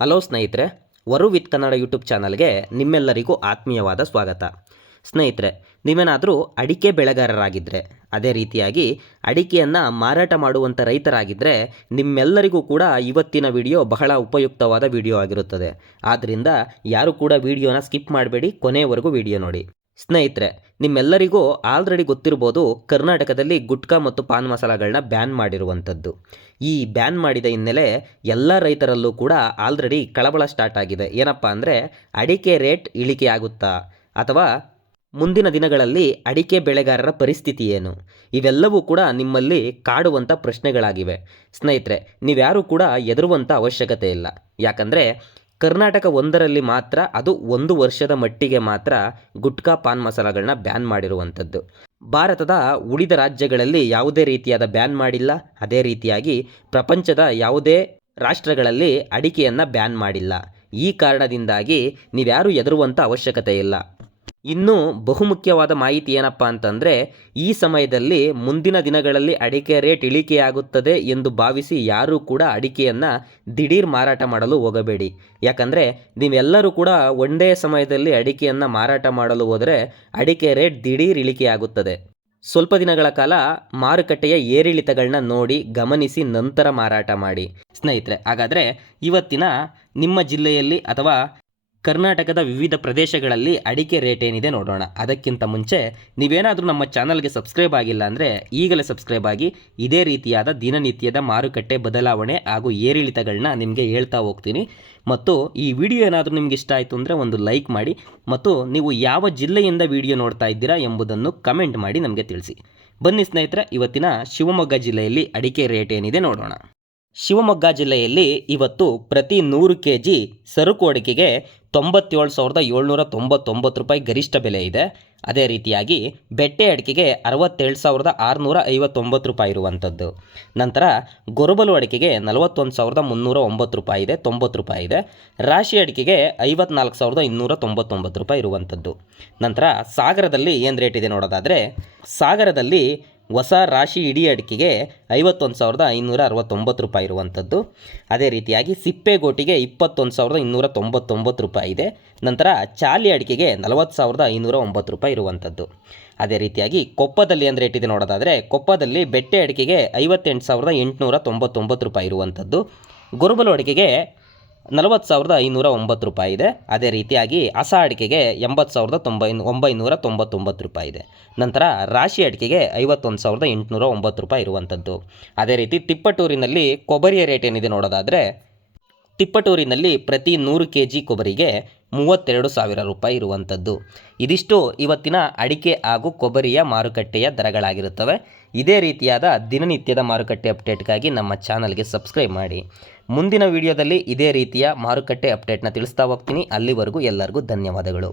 Hello ಸ್ನೇಹಿತರೆ, ವರು with Kannada YouTube ಚಾನಲ್ಗೆ ನಿಮ್ಮೆಲ್ಲರಿಗೂ ಆತ್ಮೀಯವಾದ ಸ್ವಾಗತ. ಸ್ನೇಹಿತರೆ, ನೀವೇನಾದರೂ ಅಡಿಕೆ ಬೆಳೆಗಾರರಾಗಿದ್ದರೆ, ಅದೇ ರೀತಿಯಾಗಿ ಅಡಿಕೆಯನ್ನು ಮಾರಾಟ ಮಾಡುವಂಥ ರೈತರಾಗಿದ್ದರೆ ನಿಮ್ಮೆಲ್ಲರಿಗೂ ಕೂಡ ಇವತ್ತಿನ ವಿಡಿಯೋ ಬಹಳ ಉಪಯುಕ್ತವಾದ ವಿಡಿಯೋ ಆಗಿರುತ್ತದೆ. ಆದ್ದರಿಂದ ಯಾರು ಕೂಡ ವಿಡಿಯೋನ ಸ್ಕಿಪ್ ಮಾಡಬೇಡಿ, ಕೊನೆಯವರೆಗೂ ವಿಡಿಯೋ ನೋಡಿ. ಸ್ನೇಹಿತರೆ, ನಿಮ್ಮೆಲ್ಲರಿಗೂ ಆಲ್ರೆಡಿ ಗೊತ್ತಿರ್ಬೋದು, ಕರ್ನಾಟಕದಲ್ಲಿ ಗುಟ್ಕಾ ಮತ್ತು ಪಾನ್ ಮಸಾಲಗಳನ್ನ ಬ್ಯಾನ್ ಮಾಡಿರುವಂಥದ್ದು. ಈ ಬ್ಯಾನ್ ಮಾಡಿದ ಹಿನ್ನೆಲೆ ಎಲ್ಲ ರೈತರಲ್ಲೂ ಕೂಡ ಆಲ್ರೆಡಿ ಕಳವಳ ಸ್ಟಾರ್ಟ್ ಆಗಿದೆ. ಏನಪ್ಪ ಅಂದರೆ, ಅಡಿಕೆ ರೇಟ್ ಇಳಿಕೆ ಆಗುತ್ತಾ ಅಥವಾ ಮುಂದಿನ ದಿನಗಳಲ್ಲಿ ಅಡಿಕೆ ಬೆಳೆಗಾರರ ಪರಿಸ್ಥಿತಿ ಏನು? ಇವೆಲ್ಲವೂ ಕೂಡ ನಿಮ್ಮಲ್ಲಿ ಕಾಡುವಂಥ ಪ್ರಶ್ನೆಗಳಾಗಿವೆ. ಸ್ನೇಹಿತರೆ, ನೀವ್ಯಾರೂ ಕೂಡ ಹೆದರುವಂಥ ಅವಶ್ಯಕತೆ ಇಲ್ಲ. ಯಾಕಂದರೆ ಕರ್ನಾಟಕ ಒಂದರಲ್ಲಿ ಮಾತ್ರ, ಅದು 1 ವರ್ಷದ ಮಟ್ಟಿಗೆ ಮಾತ್ರ ಗುಟ್ಕಾ ಪಾನ್ ಮಸಾಲಗಳನ್ನ ಬ್ಯಾನ್ ಮಾಡಿರುವಂಥದ್ದು. ಭಾರತದ ಉಳಿದ ರಾಜ್ಯಗಳಲ್ಲಿ ಯಾವುದೇ ರೀತಿಯಾದ ಬ್ಯಾನ್ ಮಾಡಿಲ್ಲ. ಅದೇ ರೀತಿಯಾಗಿ ಪ್ರಪಂಚದ ಯಾವುದೇ ರಾಷ್ಟ್ರಗಳಲ್ಲಿ ಅಡಿಕೆಯನ್ನು ಬ್ಯಾನ್ ಮಾಡಿಲ್ಲ. ಈ ಕಾರಣದಿಂದಾಗಿ ನೀವ್ಯಾರೂ ಹೆದರುವಂಥ ಅವಶ್ಯಕತೆ ಇಲ್ಲ. ಇನ್ನೂ ಬಹುಮುಖ್ಯವಾದ ಮಾಹಿತಿ ಏನಪ್ಪ ಅಂತಂದರೆ, ಈ ಸಮಯದಲ್ಲಿ ಮುಂದಿನ ದಿನಗಳಲ್ಲಿ ಅಡಿಕೆ ರೇಟ್ ಇಳಿಕೆಯಾಗುತ್ತದೆ ಎಂದು ಭಾವಿಸಿ ಯಾರೂ ಕೂಡ ಅಡಿಕೆಯನ್ನು ದಿಢೀರ್ ಮಾರಾಟ ಮಾಡಲು ಹೋಗಬೇಡಿ. ಯಾಕಂದರೆ ನೀವೆಲ್ಲರೂ ಕೂಡ ಒಂದೇ ಸಮಯದಲ್ಲಿ ಅಡಿಕೆಯನ್ನು ಮಾರಾಟ ಮಾಡಲು ಹೋದರೆ ಅಡಿಕೆ ರೇಟ್ ದಿಢೀರ್ ಇಳಿಕೆಯಾಗುತ್ತದೆ. ಸ್ವಲ್ಪ ದಿನಗಳ ಕಾಲ ಮಾರುಕಟ್ಟೆಯ ಏರಿಳಿತಗಳನ್ನ ನೋಡಿ ಗಮನಿಸಿ ನಂತರ ಮಾರಾಟ ಮಾಡಿ. ಸ್ನೇಹಿತರೆ, ಹಾಗಾದರೆ ಇವತ್ತಿನ ನಿಮ್ಮ ಜಿಲ್ಲೆಯಲ್ಲಿ ಅಥವಾ ಕರ್ನಾಟಕದ ವಿವಿಧ ಪ್ರದೇಶಗಳಲ್ಲಿ ಅಡಿಕೆ ರೇಟ್ ಏನಿದೆ ನೋಡೋಣ. ಅದಕ್ಕಿಂತ ಮುಂಚೆ ನೀವೇನಾದರೂ ನಮ್ಮ ಚಾನಲ್ಗೆ ಸಬ್ಸ್ಕ್ರೈಬ್ ಆಗಿಲ್ಲ ಅಂದರೆ ಈಗಲೇ ಸಬ್ಸ್ಕ್ರೈಬ್ ಆಗಿ. ಇದೇ ರೀತಿಯಾದ ದಿನನಿತ್ಯದ ಮಾರುಕಟ್ಟೆ ಬದಲಾವಣೆ ಹಾಗೂ ಏರಿಳಿತಗಳನ್ನ ನಿಮಗೆ ಹೇಳ್ತಾ ಹೋಗ್ತೀನಿ. ಮತ್ತು ಈ ವಿಡಿಯೋ ಏನಾದರೂ ನಿಮ್ಗೆ ಇಷ್ಟ ಆಯಿತು ಅಂದರೆ ಒಂದು ಲೈಕ್ ಮಾಡಿ, ಮತ್ತು ನೀವು ಯಾವ ಜಿಲ್ಲೆಯಿಂದ ವಿಡಿಯೋ ನೋಡ್ತಾ ಇದ್ದೀರಾ ಎಂಬುದನ್ನು ಕಮೆಂಟ್ ಮಾಡಿ ನಮಗೆ ತಿಳಿಸಿ. ಬನ್ನಿ ಸ್ನೇಹಿತರೆ, ಇವತ್ತಿನ ಶಿವಮೊಗ್ಗ ಜಿಲ್ಲೆಯಲ್ಲಿ ಅಡಿಕೆ ರೇಟ್ ಏನಿದೆ ನೋಡೋಣ. ಶಿವಮೊಗ್ಗ ಜಿಲ್ಲೆಯಲ್ಲಿ ಇವತ್ತು ಪ್ರತಿ 100 kg ಸರಕು ಅಡಿಕೆಗೆ 97,799 ರೂಪಾಯಿ ಗರಿಷ್ಠ ಬೆಲೆ ಇದೆ. ಅದೇ ರೀತಿಯಾಗಿ ಬೆಟ್ಟೆ ಅಡಿಕೆಗೆ 67,659 ರೂಪಾಯಿ ಇರುವಂಥದ್ದು. ನಂತರ ಗೊರಬಲು ಅಡಿಕೆಗೆ 41,309 ರೂಪಾಯಿ ಇದೆ, 90 ರೂಪಾಯಿ ಇದೆ. ರಾಶಿ ಅಡಿಕೆಗೆ 54,299 ರೂಪಾಯಿ ಇರುವಂಥದ್ದು. ನಂತರ ಸಾಗರದಲ್ಲಿ ಏನು ರೇಟ್ ಇದೆ ನೋಡೋದಾದರೆ, ಸಾಗರದಲ್ಲಿ ಹೊಸ ರಾಶಿ ಇಡೀ ಅಡಿಕೆಗೆ 51,569 ರೂಪಾಯಿ ಇರುವಂಥದ್ದು. ಅದೇ ರೀತಿಯಾಗಿ ಸಿಪ್ಪೆಗೋಟಿಗೆ 21,299 ರೂಪಾಯಿ ಇದೆ. ನಂತರ ಚಾಲಿ ಅಡಿಕೆಗೆ 40,509 ರೂಪಾಯಿ ಇರುವಂಥದ್ದು. ಅದೇ ರೀತಿಯಾಗಿ ಕೊಪ್ಪದಲ್ಲಿ ಏನು ರೇಟ್ ಇದೆ ನೋಡೋದಾದರೆ, ಕೊಪ್ಪದಲ್ಲಿ ಬೆಟ್ಟೆ ಅಡಿಕೆಗೆ 58,899 ರೂಪಾಯಿ ಇರುವಂಥದ್ದು. ಗೊರಬಲು ಅಡಿಕೆಗೆ 40,509 ರೂಪಾಯಿ ಇದೆ. ಅದೇ ರೀತಿಯಾಗಿ ಹೊಸ ಅಡಿಕೆಗೆ 80,999 ರೂಪಾಯಿ ಇದೆ. ನಂತರ ರಾಶಿ ಅಡಿಕೆಗೆ 51,809 ರೂಪಾಯಿ ಇರುವಂಥದ್ದು. ಅದೇ ರೀತಿ ತಿಪ್ಪಟೂರಿನಲ್ಲಿ ಕೊಬ್ಬರಿಯ ರೇಟ್ ಏನಿದೆ ನೋಡೋದಾದರೆ, ತಿಪ್ಪಟೂರಿನಲ್ಲಿ ಪ್ರತಿ 100 kg ಕೊಬ್ಬರಿಗೆ 32,000 ರೂಪಾಯಿ ಇರುವಂಥದ್ದು. ಇದಿಷ್ಟು ಇವತ್ತಿನ ಅಡಿಕೆ ಹಾಗೂ ಕೊಬ್ಬರಿಯ ಮಾರುಕಟ್ಟೆಯ ದರಗಳಾಗಿರುತ್ತವೆ. ಇದೇ ರೀತಿಯಾದ ದಿನನಿತ್ಯದ ಮಾರುಕಟ್ಟೆ ಅಪ್ಡೇಟ್ಗಾಗಿ ನಮ್ಮ ಚಾನಲ್ಗೆ ಸಬ್ಸ್ಕ್ರೈಬ್ ಮಾಡಿ. ಮುಂದಿನ ವಿಡಿಯೋದಲ್ಲಿ ಇದೇ ರೀತಿಯ ಮಾರುಕಟ್ಟೆ ಅಪ್ಡೇಟ್ನ ತಿಳಿಸ್ತಾ ಹೋಗ್ತೀನಿ. ಅಲ್ಲಿವರೆಗೂ ಎಲ್ಲರಿಗೂ ಧನ್ಯವಾದಗಳು.